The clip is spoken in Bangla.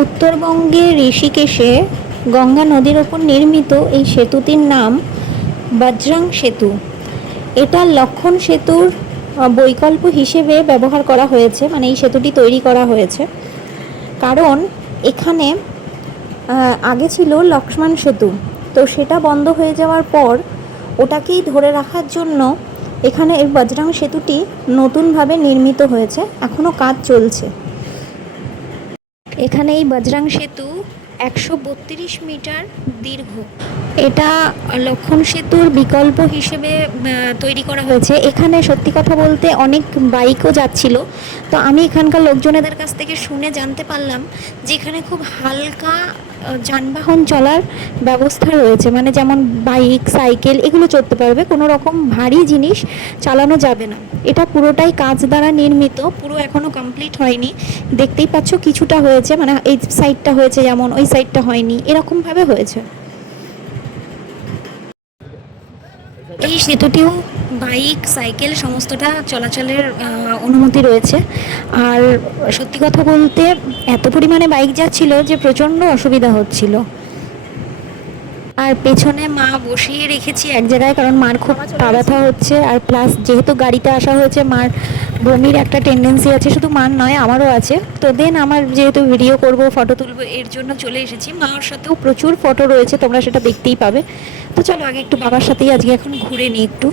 উত্তরবঙ্গের ঋষিকেশে গঙ্গা নদীর ওপর নির্মিত এই সেতুটির নাম বজরং সেতু। এটা লক্ষণ সেতুর বৈকল্প হিসেবে ব্যবহার করা হয়েছে, মানে এই সেতুটি তৈরি করা হয়েছে কারণ এখানে আগে ছিল লক্ষ্মণ সেতু, তো সেটা বন্ধ হয়ে যাওয়ার পর ওটাকেই ধরে রাখার জন্য এখানে এই বজরং সেতুটি নতুনভাবে নির্মিত হয়েছে, এখনও কাজ চলছে। এখানে এই বজরং সেতু 132 মিটার দীর্ঘ। এটা লক্ষণ সেতুর বিকল্প হিসেবে তৈরি করা হয়েছে। এখানে সত্যি কথা বলতে অনেক বাইকও যাচ্ছিল, তো আমি এখানকার লোকজনেদের কাছ থেকে শুনে জানতে পারলাম যে এখানে খুব হালকা যানবাহন চলার ব্যবস্থা রয়েছে, মানে যেমন বাইক, সাইকেল এগুলো চলতে পারবে, কোনো রকম ভারী জিনিস চালানো যাবে না। এটা পুরোটাই কাঁচ দ্বারা নির্মিত, পুরো এখনও কমপ্লিট হয়নি। দেখতেই পাচ্ছ কিছুটা হয়েছে, মানে এই সাইডটা হয়েছে যেমন, ওই সাইডটা হয়নি, এরকমভাবে হয়েছে। এই সেতুটিও বাইক, সাইকেল সমস্তটা চলাচলের অনুমতি রয়েছে। আর সত্যি কথা বলতে এত পরিমাণে বাইক যাচ্ছিল যে প্রচণ্ড অসুবিধা হচ্ছিল। আর পেছনে মা বসিয়ে রেখেছি এক জায়গায়, কারণ মার খুব পা ব্যথা হচ্ছে, আর প্লাস যেহেতু গাড়িতে আসা হয়েছে মার বমির একটা টেন্ডেন্সি আছে, শুধু মার নয় আমারও আছে। তো দেন আমার যেহেতু ভিডিও করব, ফটো তুলব, এর জন্য চলে এসেছি। মার সাথেও প্রচুর ফটো রয়েছে, তোমরা সেটা দেখতেই পাবে। তো চলো আগে একটু বাবার সাথেই আজকে এখন ঘুরে নিই একটু।